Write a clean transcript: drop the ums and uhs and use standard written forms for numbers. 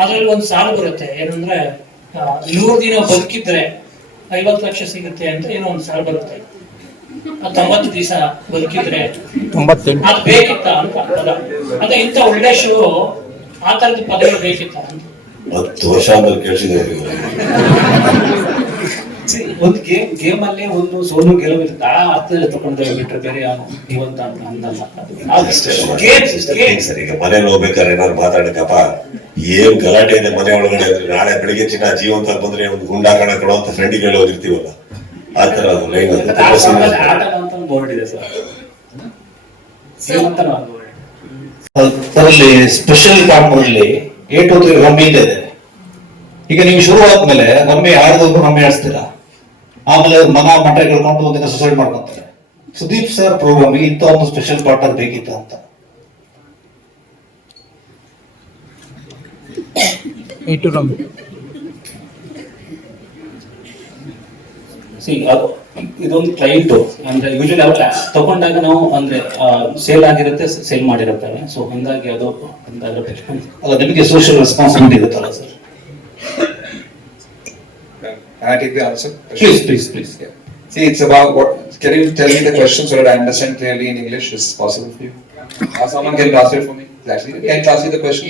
ಅದ್ರಲ್ಲಿ ಒಂದು ಸಾಲು ಬರುತ್ತೆ ಏನಂದ್ರೆ 100 ದಿನ ಬದುಕಿದ್ರೆ 50 ಲಕ್ಷ ಸಿಗುತ್ತೆ ಅಂತ ಏನೋ ಒಂದು ಸಾಲು ಬರುತ್ತೆ. 90 ದಿವಸ ಬದುಕಿದ್ರೆ 98 ಅದು ಬೇಕಿತ್ತ ಅಂತ ಪದ. ಅದೇ ಇಂಥ ಒಳ್ಳೆ ಶೋ ಆ ತರದ ಪದಗಳು ಬೇಕಿತ್ತ ಅಂತ 10 ವರ್ಷ ಆದ್ಮೇಲೆ ಕೇಳಿಸಿದ್ದಾರೆ. ಒಂದು ಗೇಮ್ ಅಲ್ಲಿ ಒಂದು ಸೋಲು ಗೆಲುವು ಇರುತ್ತೆ, ಆ ಅರ್ಥದಲ್ಲಿ ತಗೊಂಡ್ರೆ ಬಿಟ್ರೆ ಬೇರೆ ಜೀವಂತ ಅನ್ನಲ್ಲ. ಸರ್ ಈಗ ಮನೇಲಿ ಹೋಗ್ಬೇಕಾದ್ರೆ ಏನಾದ್ರು ಮಾತಾಡಕಪ್ಪ ಏನ್ ಗಲಾಟೆ ಇದೆ ಮನೆ ಒಳಗಡೆ ಅಂದ್ರೆ ನಾಳೆ ಬೆಳಿಗ್ಗೆ ಚಿನ್ನ ಜೀವಂತ ಬಂದ್ರೆ ಒಂದು ಗುಂಡಾಕಣ ಕೊಡೋ ಅಂತ ಫ್ರೆಂಡಿಗೆ ಹೇಳಿ ಹೋಗಿರ್ತೀವಲ್ಲ, ಆ ತರ ಅದು ಲೈನ್ ಆಟ ಅಂತ ಬೋರ್ಡ್ ಇದೆ ಸರ್, ಜೀವಂತ ಅದರಲ್ಲಿ ಸ್ಪೆಷಲ್ ಕಾಂಪೌಂಡ್ಲಿ 8 to 3 ರಮ್ಮಿ ಇದೆ. ಈಗ ನೀವು ಶುರು ಆದ್ಮೇಲೆ ರಮ್ಮಿ ಆಡದವ್ರು ರಮ್ಮಿ ಆಡಿಸ್ತೀರಾ, ಆಮೇಲೆ ಮನ ಮಠ ಕೇಳ್ಕೊಂಡು ಒಂದಿನ ಸುಸೈಡ್ ಮಾಡ್ಕೊಂತಾರೆ. ಸುದೀಪ್ ಸರ್ ಪ್ರೋಗ್ರಾಮ್ ಇಂಥ ಒಂದು ಸ್ಪೆಷಲ್ ಪಾರ್ಟ್ ಅದು ಬೇಕಿತ್ತ ಅಂತ. 8 to run. ಇದೊಂದು ಕ್ಲೈಂಟ್ ಅಂದ್ರೆ ಯೂಶಲಿ ಅವ್ರು ತಗೊಂಡಾಗ ನಾವು ಅಂದ್ರೆ ಸೇಲ್ ಆಗಿರುತ್ತೆ, ಸೇಲ್ ಮಾಡಿರುತ್ತೇವೆ. ಸೊ ಹಂಗಾಗಿ ಅದು ಅಲ್ಲ, ನಿಮಗೆ ಸೋಷಿಯಲ್ ರೆಸ್ಪಾನ್ಸಿಬಿಲಿಟಿ ಇರುತ್ತಲ್ಲ sir. Can I take the answer? Please. Yeah. See, it's about what. Can you tell me the question so that I understand clearly in English? Is it possible for you? Or someone can translate for me. Exactly. Can you translate the question?